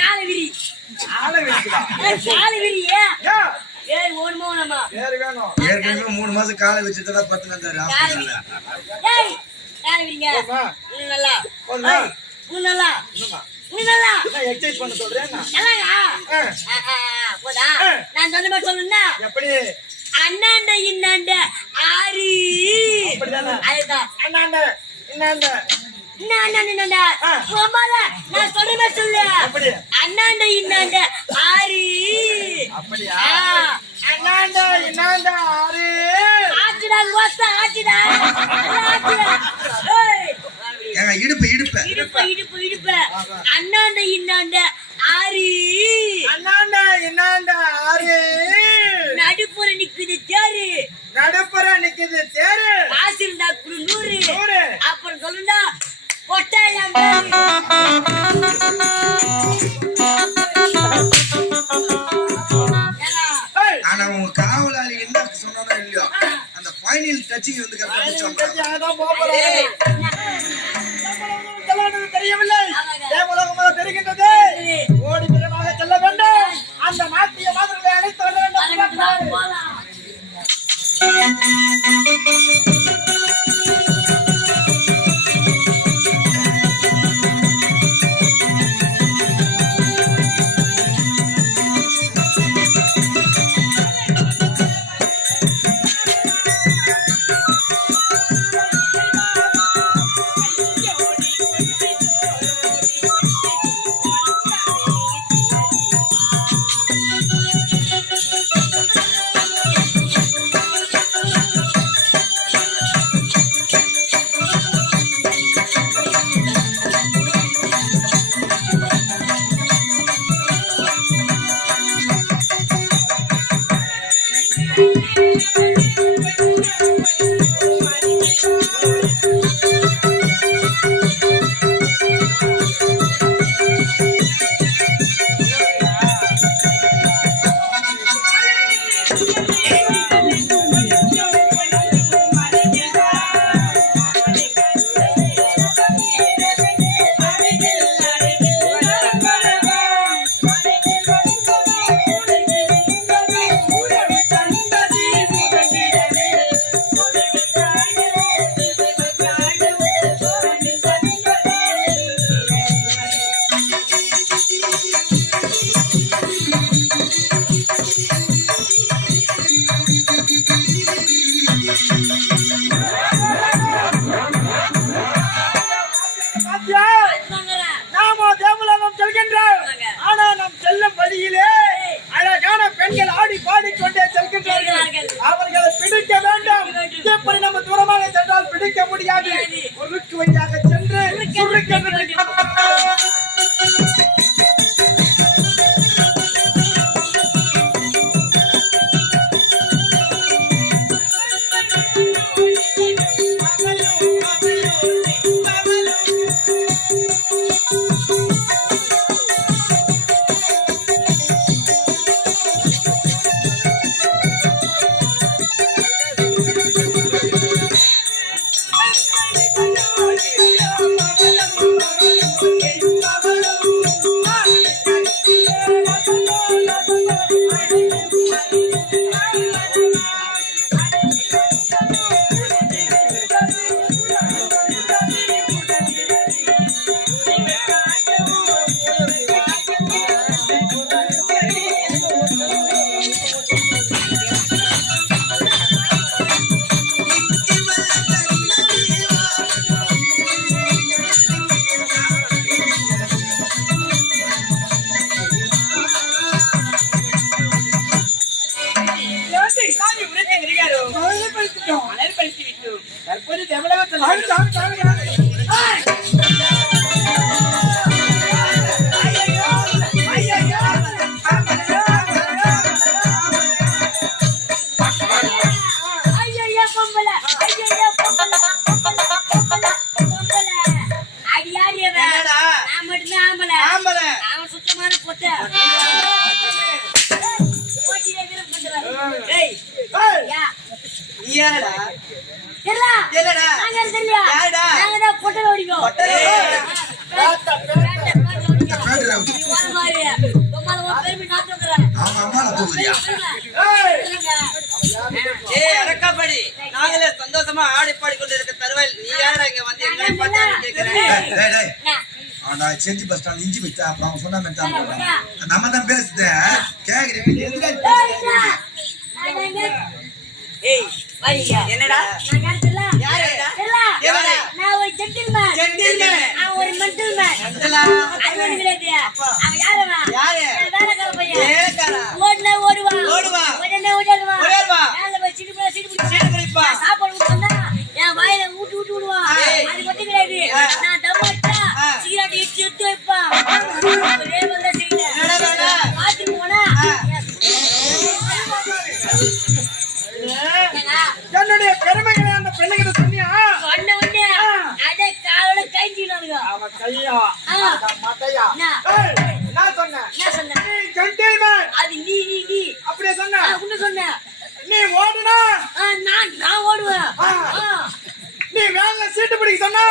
காலவிரி காலவிரியே பேர் ஓடுமோ நம்ம பேர் வேணும். ஏற்கனவே 3 மாசம் காலை வச்சுட்டு தான் பத்து வந்தாரு. ஏய் காலவிரிங்க நல்லா ஒண்ணா நல்லா நல்லா எக்ஸர்சைஸ் பண்ண சொல்றேன். நல்லாங்க போதா நான் சொன்ன மாதிரி சொல்லணும்னா எப்படி அண்ணாண்ட இன்னாண்ட ஆறு அதுதான் அண்ணாண்ட இன்னாண்ட நான் சொல்ற மாதிரி சொல்லு அண்ணாண்ட இன்னாண்ட ஆறு அப்படியா அண்ணாண்ட இன்னாண்ட ஆறு ஆச்சுடா கோஸ்தா ஆச்சுடா ஏங்க இடுப்பு இடுப்பு இடுப்பு இடுப்பு இடுப்பு அண்ணாண்ட இன்னாண்ட ஆறு அண்ணாண்ட இன்னாண்ட ஆறு நடுப்புற நிக்குது தேரு நடுப்புற நிக்குது தேரு காசு இருந்தா குடு 100 அப்புறம் சொல்லுண்டா கொட்டாயம் ஆனா உங்க காவலாளி என்ன சொன்னானோ இல்லையோ அந்த ஃபைனல் டச்சிங் வந்து கரெக்டா சொன்னாங்க. தெரியவில்லை தேவலோகமாக தெரிகின்றது. ஓடி பிறமாக செல்ல வேண்டும். அந்த நாட்டிய மாதிரிகளை அழைத்து வர வேண்டும். நாமோ தேவலோகம் செல்கின்றோம். ஆனா நம் செல்லும் வழியிலே அழகான பெண்கள் ஆடி பாடிக்கொண்டே செல்கின்றார்கள். அவர்களை பிடிக்க வேண்டும். எப்படி நம்ம தூரமாக சென்றால் பிடிக்க முடியாது. குறுக்கு வழியாக சென்று தற்போது தேவலோகத்தில் உம்மால உன் பெருமை நான் தூக்குறேன். அவங்க அம்மாவை தூக்குறியா? ஏய், ஏய் அடக்காப்படி நாங்களே சந்தோஷமா ஆடி பாடி கொண்டு இருக்க தருவாயில் நீ யாரா இங்க வந்து எங்களை பார்த்து கேக்குறேன் டேய், டேய். நான் செஞ்சு பஸ் ஸ்டாண்ட் இஞ்சி வச்சா அப்புறம் அவன் சொன்னா மெத்தான் நம்ம தான் பேசுதேன் கேக்குறேன் ஏய் வாங்க. என்னடா நான் யார் தெரியல? யாரு? தெரியல? எவரு? நான் ஒரு gentleman. Gentleman. நான் ஒரு gentleman. அந்தலா அது ஒண்ணும் கிடையாது. அவன் யாரு அவன்? யாரு? என் வேலைக்கார பையன். வேலைக்காரா? ஓடுனா ஓடுவான். ஓடுவான். உடனே ஓடிடுவான். ஓடிடுவான். மேல போய் சீட்டு பிடிப்பான். சீட்டு பிடிப்பான். நான் சாப்பாடு கொடுத்தா என் வாயில ஊட்டி ஊட்டி விடுவான். ஏய். அது மட்டும் கிடையாது. நான் தம் அடிச்சா சிகரெட் எடுத்து வைப்பான். ஒரே மாதிரி தான் செய்யல. என்னடா வேலை? பாத்துட்டு போனா என்னுடைய பெருமைகளை அந்த பெண்ணுகிட்ட சொன்னியா? சொன்ன உடனே அடே காலோட கைஞ்சிடுவானுங்க. அவன் கையா ஆ. அவன் மட்டையா? என்ன? ஏய், நான் சொன்னேன் என்ன சொன்ன? நீ gentleman. அது நீ அப்படியே சொன்ன உன்ன சொன்ன நீ ஓடுனா நான் ஓடுவேன். நீ வேலை சீட்டு பிடிக்க சொன்னா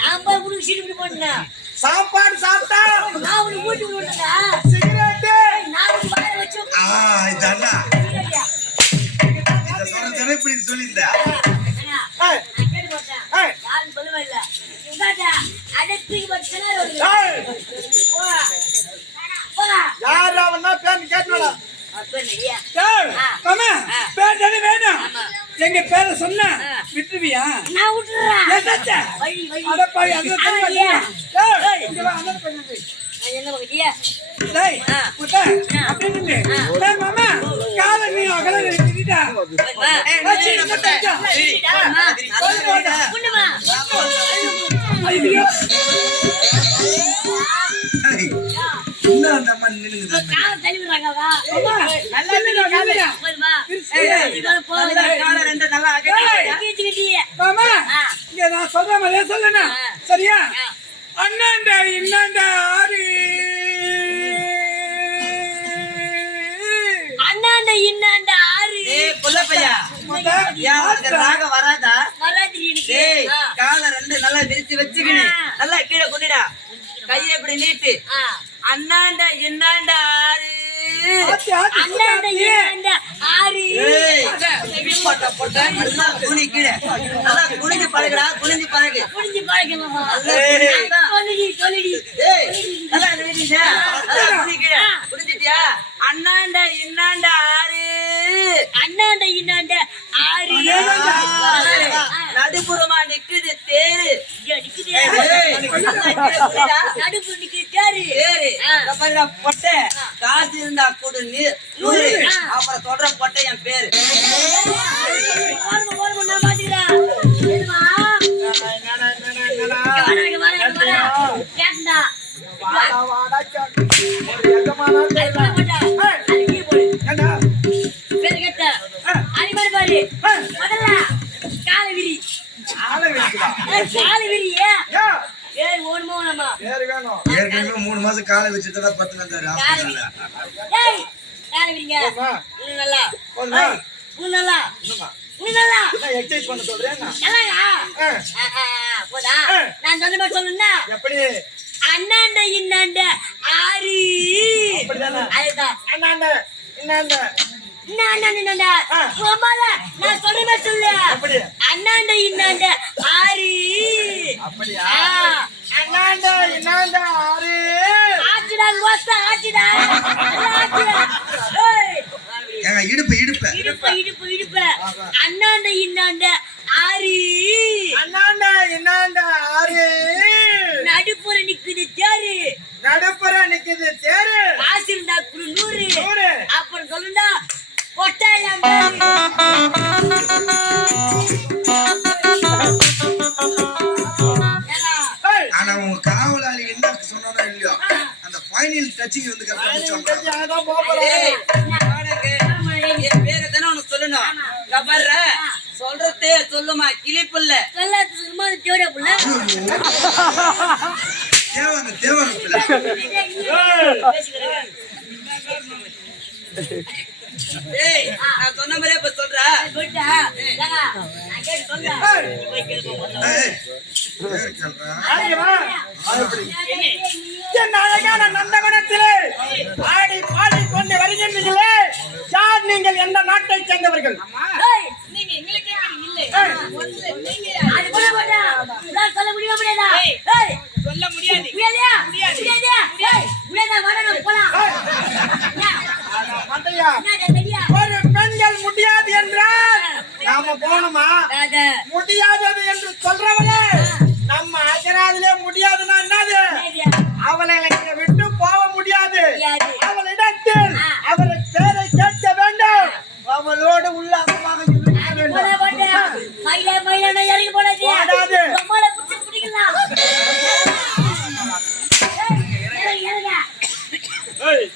நான் போய் உனக்கு சீட்டு பிடி போட்டேன். சாப்பாடு சாப்பிட்டா நான் உனக்கு ஊட்டி விடுறேன்டா. சிகரெட்டு நான் உனக்கு வாயில வச்சு இதா சிகரெட்டியா? இத சொன்னதானே இப்படி சொல்லியிருந்தா அண்ணா, ஏய், நான் கேட்டு பார்த்தேன். ஏய், யாரும் சொல்லவே இல்லை. இந்தாண்டா, அடே தூக்கி போட்டு கிணறு வருது. ஏய், போடா. போடா. யாரு அவன் தான் பேர் கேட்டுடா. அவன் பேர் நடியா? ஏய், மாமா, பேர் தானே வேணும். ஆமா. எங்க பேரை சொன்னா விட்டுருவியா? நான் விட்டுறேன். எதாச்சா? வழி வழி. அடப்பாவி, அந்த தண்ணி ஆ, ஏன்? ஏய், ஏய், இங்க வா, அந்த பக்கம் போய். நான் என்ன பக்கத்தியா? டேய், முட்டை, அப்படியே நில்லு. ஏய், மாமா, காலை நீ அகல நிறுத்திட்டா. வா. ஏய், சீ, முட்டை வச்சா. புண்ணுமா? ஐயோ, இன்னும் அந்த அம்மா நின்னுங்குது காலம் தள்ளி விடுறாங்கவா? அம்மா, நல்லா நில்லு, நில்லுடா. போதுமா? ஏய், போதும். காலை ரெண்டு நல்லா அகட்டி கீச்சுக்கிட்டி. மாமா, ஆ. இங்க நான் சொல்ற மாதிரியே சொல்லணா? சரியா? ஆ. அண்ணாண்ட இன்னாண்ட ஆறு. அண்ணாண்ட இன்னாண்ட ஆறு. ஏய் புள்ள பையா முட்டை, ஏன் உனக்கு ராகம் வராதா வராது எனக்கு. ஏய் ஆ. காலை ரெண்டு நல்லா விரிச்சு வச்சுக்கினு நல்லா கீழே குனிடா கையை இப்படி நீட்டு ஆ. அண்ணாண்ட இன்னாண்ட ஆறு ஆத்தி, ஆத்தி, அண்ணாண்ட ஆத்தி. இன்னாண்ட ஆறு. ஏய் செவி போட்ட போட்ட நல்லா குனி கீழே நல்லா குனிஞ்சு பழகுடா குனிஞ்சு பழகு புரிஞ்சு பழக்கலாமா? ஏய். சொல்லுடி. ஏய் நல்லா நீட்டியா நல்லா குனி கீழே குனிஞ்சிட்டியா அண்ணாண்ட இன்னாண்ட ஆறு அண்ணாண்ட இன்னாண்ட ஆறு. நடுப்புறமா நிக்குது தேரு இங்க நிக்குது. ஏய், நல்லா கீழே குனிடா. நடுப்பு நிக்குது தேரு. சரி, இங்க பாருடா, பொட்டை. காசு இருந்தா கொடு நூறு. அப்புறம் சொல்ற பொட்டை என் பேரு ஓரமா நான் பாத்துக்கிறேன். ஏதுமா? என்னடா, என்னடா, இங்க வாடா. கேட்டா. வாடா, வாடா, ஒரு எஜமானா அது தெரியல. போட மாட்டா. அது கீழே போடு. ஏண்டா? பேரு கேட்ட. அடிமாடு பாரு. முதல்ல காலை விரி. ஆளை வைக்குதா? காலை விரி. ஏன்? பேர் ஓடுமோ வேணாமா? பேரு வேணும். ஏற்கனவே 3 மாசம் காலை வச்சுட்டு பத்து வந்தாரு காலை விரி. ஏய், காலை விரிங்க. போதுமா? இன்னும் நல்லா. போதுமா? ஏய், இன்னும் நல்லா. இன்னுமா? இன்னும் நல்லா. என்ன எக்ஸசைஸ் பண்ண சொல்றேன் என்ன? நல்லாங்க. ஆ, போதா? ஆ. நான் சொன்ன மாதிரி சொல்லணும்னா எப்படி? அண்ணாண்ட இன்னாண்ட ஆறு. அப்படிதானே? அதுதான். அண்ணாண்ட, இன்னாண்ட. இன்னாண்ட. ஆ. உமால நான் சொல்ற மாதிரி சொல்லு. எப்படி? அண்ணாண்ட இன்னாண்ட ஆறு. அப்படியா? ஆ. அண்ணாண்ட, இன்னாண்ட ஆறு. ஆச்சுடா லோசா, ஆச்சுடா. நல்லா ஆச்சுடா. ஏய், ஏங்க இடுப்பு இடுப்பு. அண்ணாண்ட இன்னாண்ட ஆறு. அண்ணாண்ட, இன்னாண்ட ஆறு. நடுப்புற நிக்குது தேரு. நடுப்புற நிக்குது தேரு. காசு இருந்தா குடு 100. 100. அப்புறம் சொல்லுண்டா கொட்டாயம் பேரு. ஏடா, ஏய், ஆனா உங்க காவலாளி என்ன சொன்னானோ இல்லையோ அந்த ஃபைனல் டச்சிங் வந்து கரெக்டா இன்றைக்கு முடிச்சாங்க அதான் போப் போறேன். ஏய், வாடகை. என் பேரு தானே உனக்கு சொல்லணும் இங்க பாரு சொல்றதே சொல்லுமா கிளிப்புல்ல சொல்லாத சும்மா தேவடா புள்ள. தேவன் பிள்ளை பேசிக்கிறேன். ஏய் நான் சொன்ன மாதிரியே இப்ப சொல்ற சொல்லிட்டா? ஏங்க, நான் கேட்டு சொல்றேன். நீ போய் கேளுப்பா முதல்ல. ஏய், பேர் கேள்றா. ஆரியமா? என் அழகான நந்தவனத்திலே சேர்ந்தவர்கள். ஏய், நீங்க எங்களை கேட்கறீங்க இல்ல ஏய். முதல்ல நீங்க அது போல போட்டா உங்களால சொல்ல முடியுமா முடியாதா? ஏய். ஏய், சொல்ல முடியாது முடியாதா? முடியாது. முடியாதா? ஏய், முடியாதா? வாடா நம்ம போலாம். என்ன? மண்டையா, என்னடா தெரியா? ஒரு பெண்கள் முடியாது என்றால் நாம போகணுமா? அத முடியாதது என்று சொல்றவளே நம்ம அகராதிலே முடியாதுன்னா என்னது? அவளை இங்க விட்டு போக முடியாது. முடியாது. அவளிடத்தில் அவரை பேரை கேட்க வேண்டும். அவளோடு உல்லாசமாக இருக்க போல வேண்டும். போட்டா மயில மயிலன இறங்கி போடாதே. போடாது. ரொம்பல புடிச்சு பிடிக்கலாம். ஏய், இறங்க. ஏய்,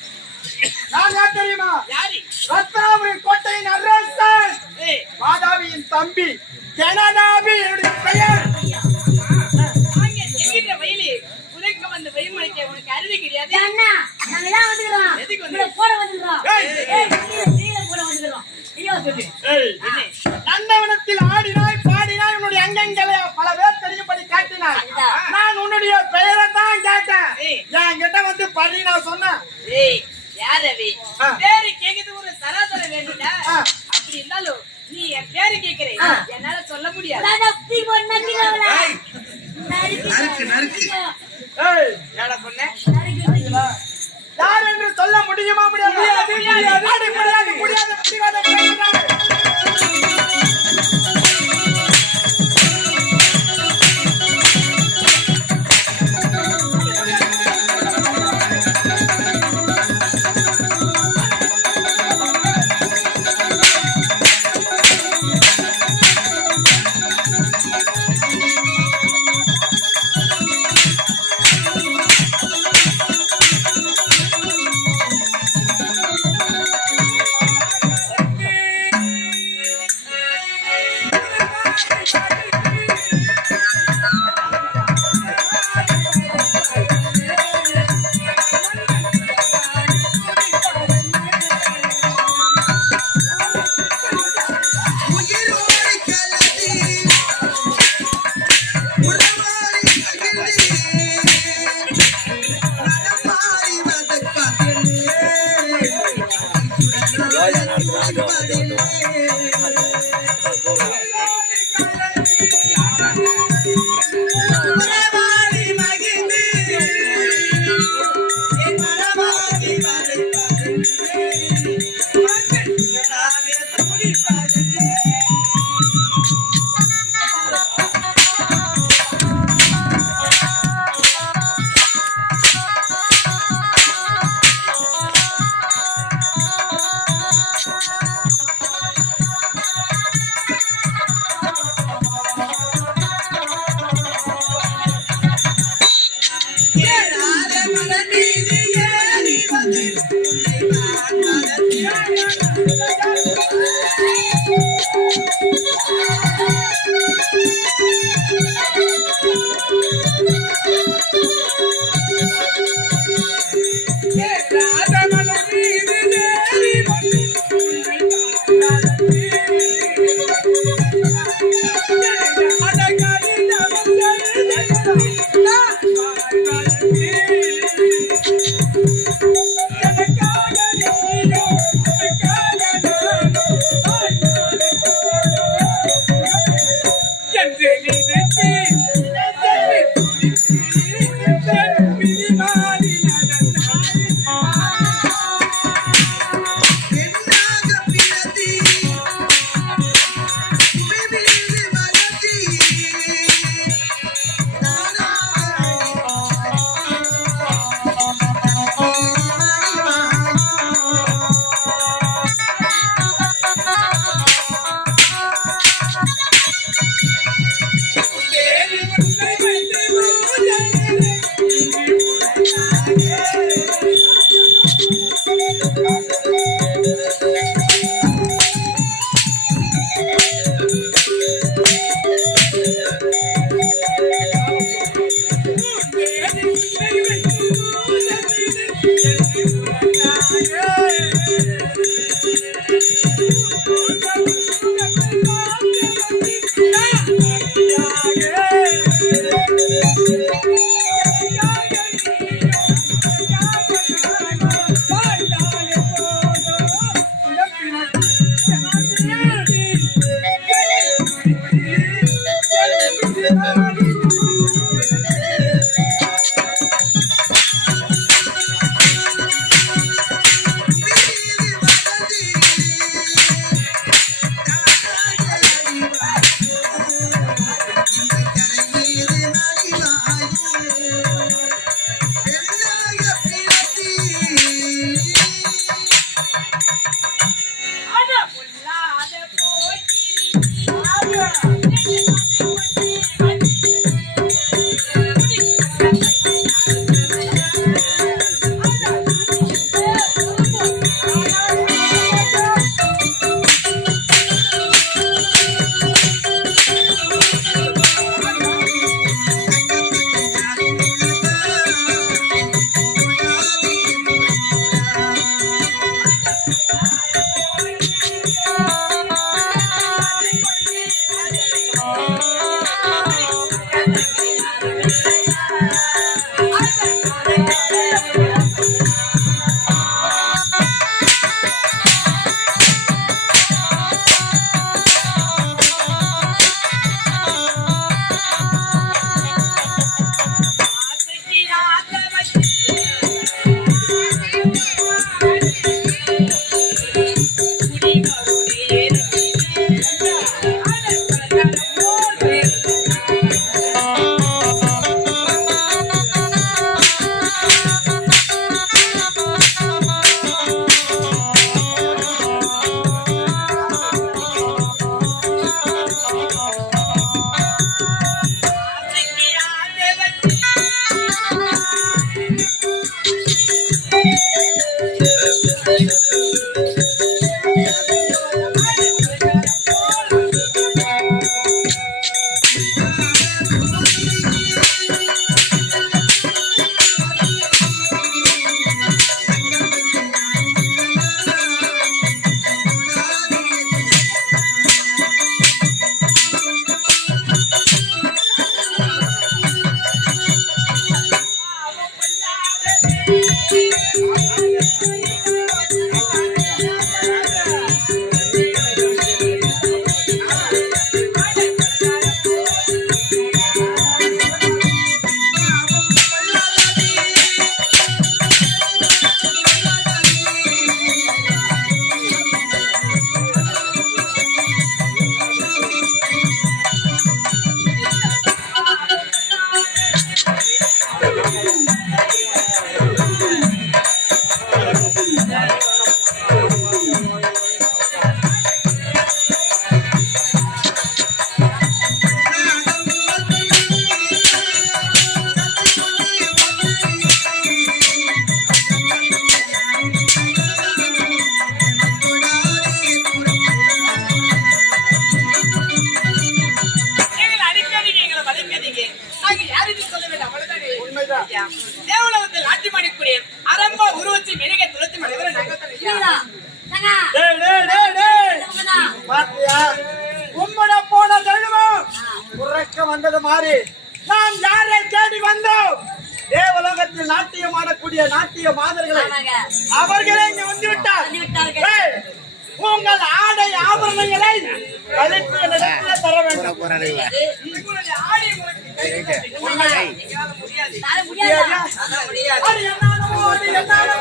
நான் யார் தெரியுமா? யாரு ரத்னாபுரி கோட்டையின் அரசன் ஏய் மாதாவியின் தம்பி ஜனதாபி என்னுடைய பெயர். நாங்க எங்கிட்ட வயலி உதைக்க வந்து வெயிமளிக்க உனக்கு அறிவு கிடையாது அண்ணா நாங்க எல்லாம் வந்துறோம். எதுக்கு வந்து? உங்களை போட வந்துறோம். ஏய். ஏய், நீங்க போட வந்துறோம். நீங்க சொல்லு. ஏய், நந்தவனத்தில் ஆடினாய் பாடினாய் உன்னுடைய அங்கங்களை பல பேர் தெரியும்படி காட்டினாய். அதுதான். நான் உன்னுடைய பெயரை தான் கேட்டேன். ஏய். என்கிட்ட வந்து படி நான் சொன்னேன். ஏய் யார் ரவி ஆ. பேரு கேக்குறது ஒரு சராசரி வேணும்டா ஆ. அப்படி இருந்தாலும் நீ என் பேரு கேக்குறே என்னால சொல்ல முடியாது நான் அப்படி பண்ணீங்களா? ஏய், நறுக்கு, நறுக்கு. ஏய், என்னடா சொன்ன யார் என்று சொல்ல முடியுமா முடியாது? முடியாது. ஆடி முடியாது முடியாது முடியாது முடியாது. உயிரோடு கலதி, உறவாடி மகிழ்ந்து, நடமாடி வந்த காற்றிலே, உறவாடி மகிழ்ந்து, என் மனமாகி வதைப்பதில்லை, மகனாக துடிப்பதில்லை. தேவலோகத்தில் ஆட்சிமாடிக்கூடிய அரம்ப உருவத்தை மிக துளத்தி மனிதர் இல்லைங்களா? தங்கா, டேய், டேய், டேய், டேய். தங்கா. பாத்தியா? கும்பிட போன தெய்வம் உறக்க வந்தது மாறி நாம் யாரை தேடி வந்தோம்? தேவலோகத்தில் நாட்டியம் ஆடக்கூடிய நாட்டிய மாதர்களை ஆமாங்க. அவர்களே இங்க வந்து விட்டார். வந்து விட்டார்கள். ஏய், உங்கள் ஆடை ஆபரணங்களை கழித்து இடத்துல தர வேண்டும். உங்களுடைய ஆடி முடியாது தர முடியாதா? முடியாது அது என்னானோ, அது என்னானோ.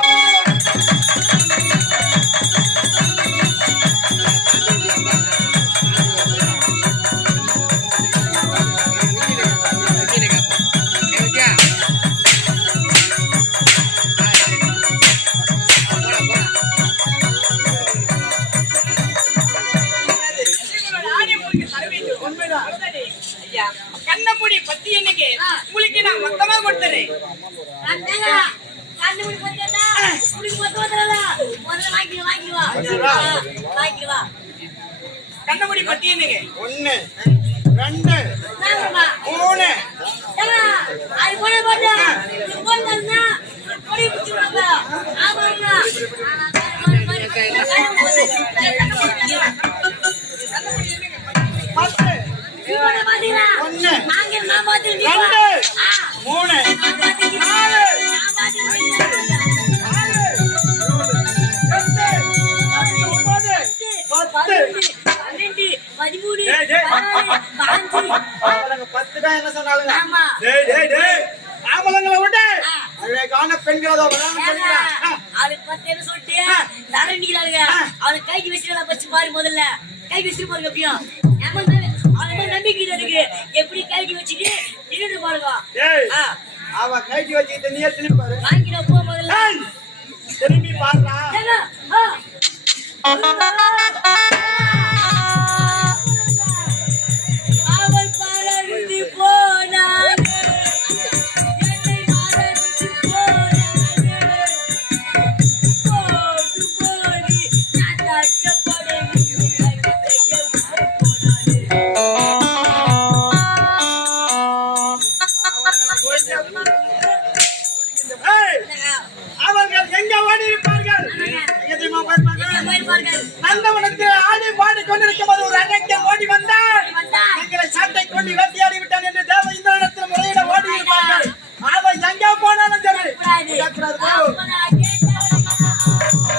கண்ணமுடி பத்தி என்னைக்கு உங்களுக்கு நான் மொத்தமா கொடுத்துறேன். நான் தங்கா, கண்ணு மூடி போட்டேன்னா, உனக்கு மொத்தம் வந்துடாதா? முதல்ல வாங்கிக்குவா. வாங்கிக்குவா. கண்ணமுடி பத்தி என்னங்க 1 2 நாங்கம்மா. 3 தங்கா, அது போட போட்டா, இது போட்டா, பொடி பிடிச்சிருவாங்க. ஆமாண்ணா. ஒண்ணு, நான் பார்த்து 2 3 4 என்ன சொன்னாலுங்க? ஆமா. டேய், டேய், டேய். ஆம்பளங்களை விட்டு அழகான பெண்கள் அதோ வராங்கன்னு சொல்லிக்கிறேன். அவளுக்கு 10 சொல்லிட்டு தரண்டிக்கிறாளுங்க. அவளுக்கு கைக்கு வச்சுக்கலாம் பச்சு பாரு. முதல்ல கைக்கு வச்சுட்டு பாருங்க. எப்படியும் அவளுக்கு நம்பிக்கை இருக்கு. எப்படி கைக்கு வச்சுட்டு நின்னுட்டு பாருங்க. டேய், அவ கைக்கு வச்சுக்கிட்டு நீயே திரும்பி பாரு. வாங்கிட போ முதல்ல. டேய், திரும்பி பாருடா. ஏங்க, அவள் பறந்து போனாங்க. என்னை மறந்து போனாங்க. போடு போடி நான் தச்சப்படவில்லை. ஏய், அவர்கள் எங்க ஓடி இருப்பார்கள்? எங்க தெரியுமா போயிருப்பாங்க? போயிருப்பார்கள். நந்தவனத்தில் ஆடி பாடி கொண்டிருக்கும் போது ஒரு அரக்கன் ஓடி வந்தார். வந்தார். எங்களை சாட்டை கொண்டு வேட்டையாடி விட்டான் என்று தேவ இந்த இடத்தில் முறையிட ஓடி இருப்பார்கள். அவன் எங்க போனாலும் சரி கூடாது. அப்பதான்